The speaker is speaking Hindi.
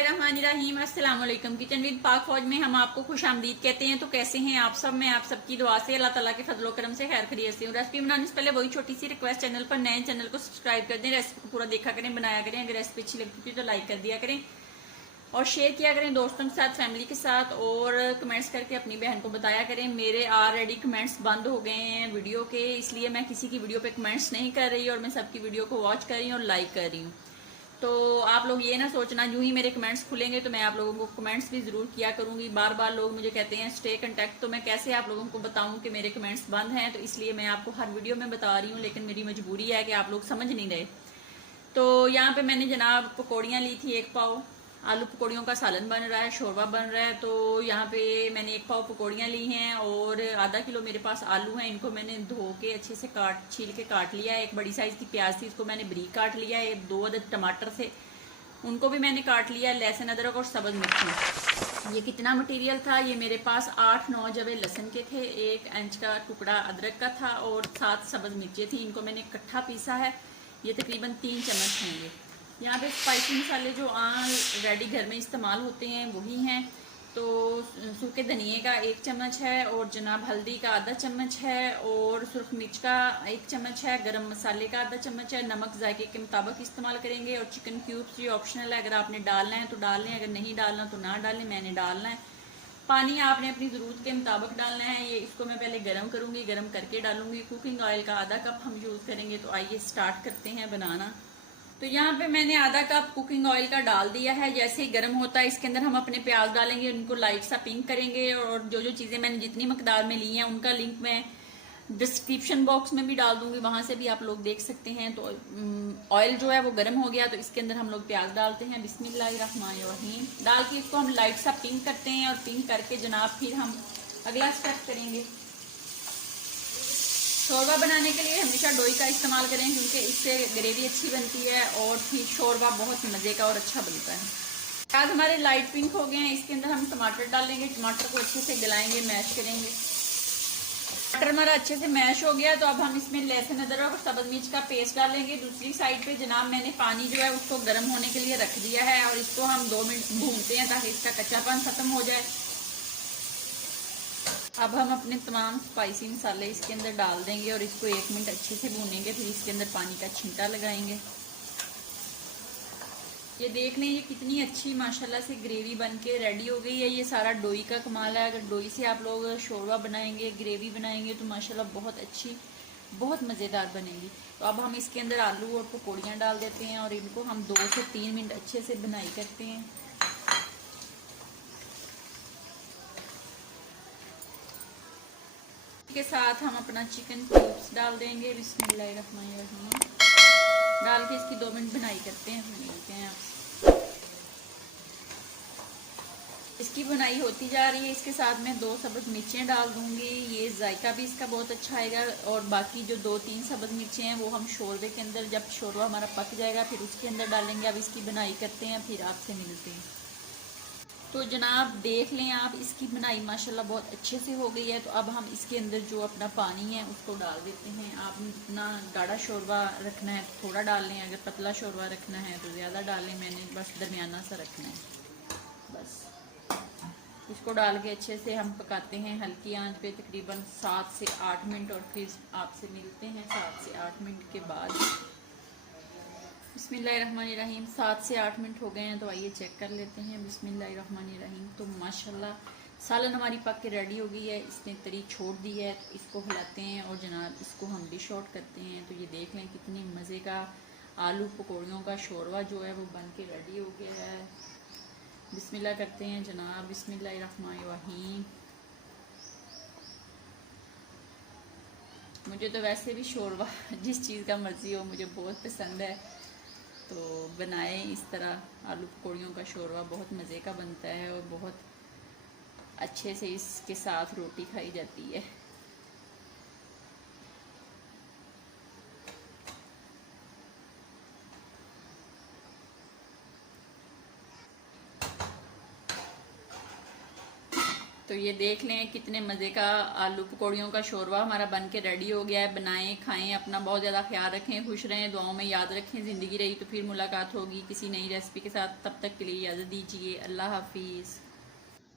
बिस्मिल्लाहिर्रहमानिर्रहीम। अस्सलाम वालेकुम। किचन विद पाक फौज में हम आपको खुश आमदीद कहते हैं। तो कैसे हैं आप सब? मैं आप सबकी दुआ से अल्लाह ताला के फजलो करम से खैर खैरियत से हूँ। रेसिपी बनाने से पहले वही छोटी सी रिक्वेस्ट, चैनल पर नए चैनल को सब्सक्राइब कर दें, रेसिपी को पूरा देखा करें, बनाया करें। अगर रेसिपी अच्छी लगती है तो लाइक कर दिया करें और शेयर किया करें दोस्तों के साथ, फैमिली के साथ, और कमेंट्स करके अपनी बहन को बताया करें। मेरे ऑलरेडी कमेंट्स बंद हो गए हैं वीडियो के, इसलिए मैं किसी की वीडियो पे कमेंट्स नहीं कर रही और मैं सबकी वीडियो को वॉच कर रही हूँ और लाइक कर रही हूँ। तो आप लोग ये ना सोचना यूं ही मेरे कमेंट्स खुलेंगे तो मैं आप लोगों को कमेंट्स भी जरूर किया करूंगी। बार बार लोग मुझे कहते हैं स्टे कंटेक्ट, तो मैं कैसे आप लोगों को बताऊं कि मेरे कमेंट्स बंद हैं। तो इसलिए मैं आपको हर वीडियो में बता रही हूँ, लेकिन मेरी मजबूरी है कि आप लोग समझ नहीं रहे। तो यहाँ पे मैंने जनाब पकौड़ियाँ ली थी 1 पाव। आलू पकौड़ियों का सालन बन रहा है, शोरबा बन रहा है। तो यहाँ पे मैंने 1 पाव पकौड़ियाँ ली हैं और आधा किलो मेरे पास आलू हैं। इनको मैंने धो के अच्छे से छील के काट लिया है। एक बड़ी साइज की प्याज थी, इसको मैंने बारीक काट लिया है। 2 अदद टमाटर थे, उनको भी मैंने काट लिया। लहसुन, अदरक और सब्ज मिर्ची। ये कितना मटेरियल था? ये मेरे पास 8-9 जवे लहसुन के थे, 1 इंच का टुकड़ा अदरक का था और 7 सब्ज मिर्चें थी। इनको मैंने इकट्ठा पीसा है। ये तकरीबन 3 चम्मच होंगे। यहाँ पे स्पाइसी मसाले जो रेडी घर में इस्तेमाल होते हैं वही हैं। तो सूखे धनिए का 1 चम्मच है और जनाब हल्दी का आधा चम्मच है और सुर्ख मिर्च का 1 चम्मच है। गरम मसाले का आधा चम्मच है। नमक जायके के मुताबिक इस्तेमाल करेंगे और चिकन क्यूब्स ये ऑप्शनल है, अगर आपने डालना है तो डाल लें, अगर नहीं डालना तो ना डालें। मैंने डालना है। पानी आपने अपनी ज़रूरत के मुताबिक डालना है। ये इसको मैं पहले गर्म करूँगी, गर्म करके डालूंगी। कुकिंग ऑयल का आधा कप हम यूज़ करेंगे। तो आइए स्टार्ट करते हैं बनाना। तो यहाँ पे मैंने आधा कप कुकिंग ऑयल का डाल दिया है। जैसे ही गर्म होता है इसके अंदर हम अपने प्याज डालेंगे, उनको लाइट सा पिंक करेंगे। और जो जो चीज़ें मैंने जितनी मकदार में ली हैं उनका लिंक मैं डिस्क्रिप्शन बॉक्स में भी डाल दूंगी, वहां से भी आप लोग देख सकते हैं। तो ऑयल जो है वो गर्म हो गया तो इसके अंदर हम लोग प्याज डालते हैं। बिस्मिल्लाहिर्रहमानिर्रहीम डाल के इसको हम लाइट सा पिंक करते हैं और पिंक करके जनाब फिर हम अगला स्टेप करेंगे। शोरबा बनाने के लिए हमेशा डोई का इस्तेमाल करें क्योंकि इससे ग्रेवी अच्छी बनती है और फिर शोरबा बहुत मज़े का और अच्छा बनता है। प्याज हमारे लाइट पिंक हो गए हैं, इसके अंदर हम टमाटर डालेंगे। टमाटर को अच्छे से गलाएंगे, मैश करेंगे। टमाटर हमारा अच्छे से मैश हो गया तो अब हम इसमें लहसुन, अदरक और सब्ज मिर्च का पेस्ट डालेंगे। दूसरी साइड पे जनाब मैंने पानी जो है उसको गर्म होने के लिए रख दिया है और इसको हम 2 मिनट भूनते हैं ताकि इसका कच्चापन खत्म हो जाए। अब हम अपने तमाम स्पाइसी मसाले इसके अंदर डाल देंगे और इसको 1 मिनट अच्छे से भूनेंगे। फिर इसके अंदर पानी का छींटा लगाएंगे। ये देख लें ये कितनी अच्छी माशाल्लाह से ग्रेवी बन के रेडी हो गई है। ये सारा डोई का कमाल है। अगर डोई से आप लोग शोरबा बनाएंगे, ग्रेवी बनाएंगे तो माशाल्लाह बहुत अच्छी, बहुत मज़ेदार बनेगी। तो अब हम इसके अंदर आलू और पकौड़ियाँ डाल देते हैं और इनको हम 2 से 3 मिनट अच्छे से बनाई करते हैं। के साथ हम अपना चिकन क्यूब्स डाल देंगे। बिस्मिल्लाहिर्रहमानिर्रहीम डाल के इसकी 2 मिनट बनाई करते हैं, फिर मिलते हैं आपसे। इसकी बुनाई होती जा रही है। इसके साथ मैं 2 सब्ज मिर्चें डाल दूंगी, ये जायका भी इसका बहुत अच्छा आएगा। और बाकी जो 2-3 सब्ज मिर्चें हैं वो हम शोरबे के अंदर, जब शोरबा हमारा पक जाएगा फिर उसके अंदर डालेंगे। अब इसकी बुनाई करते हैं, फिर आपसे मिलते हैं। तो जनाब देख लें आप, इसकी बनाई माशाल्लाह बहुत अच्छे से हो गई है। तो अब हम इसके अंदर जो अपना पानी है उसको डाल देते हैं। आपने जितना गाढ़ा शोरबा रखना है तो थोड़ा डाल लें, अगर पतला शोरबा रखना है तो ज़्यादा डाल लें। मैंने बस दरमियाना सा रखना है। बस इसको डाल के अच्छे से हम पकाते हैं हल्की आंच पे तकरीबन 7 से 8 मिनट और फिर आपसे मिलते हैं 7 से 8 मिनट के बाद। बिस्मिल्लाहिर्रहमानिर्रहीम 7 से 8 मिनट हो गए हैं तो आइए चेक कर लेते हैं। बिस्मिल्लाहिर्रहमानिर्रहीम तो माशाल्लाह सालन हमारी पक के रेडी हो गई है। इसने तरी छोड़ दी है तो इसको हिलाते हैं और जनाब इसको हम डिश आउट करते हैं। तो ये देख लें कितनी मज़े का आलू पकौड़ियों का शोरबा जो है वो बन के रेडी हो गया है। बिस्मिल्लाह करते हैं जनाब। बिस्मिल्लाहिर्रहमानिर्रहीम। मुझे तो वैसे भी शोरबा जिस चीज़ का मर्ज़ी हो मुझे बहुत पसंद है। तो बनाएं इस तरह। आलू पकौड़ियों का शोरबा बहुत मज़े का बनता है और बहुत अच्छे से इसके साथ रोटी खाई जाती है। तो ये देख लें कितने मज़े का आलू पकौड़ियों का शोरबा हमारा बन के रेडी हो गया है। बनाएं, खाएं, अपना बहुत ज़्यादा ख्याल रखें, खुश रहें, दुआओं में याद रखें। ज़िंदगी रही तो फिर मुलाकात होगी किसी नई रेसिपी के साथ। तब तक के लिए इजाज़त दीजिए। अल्लाह हाफिज़।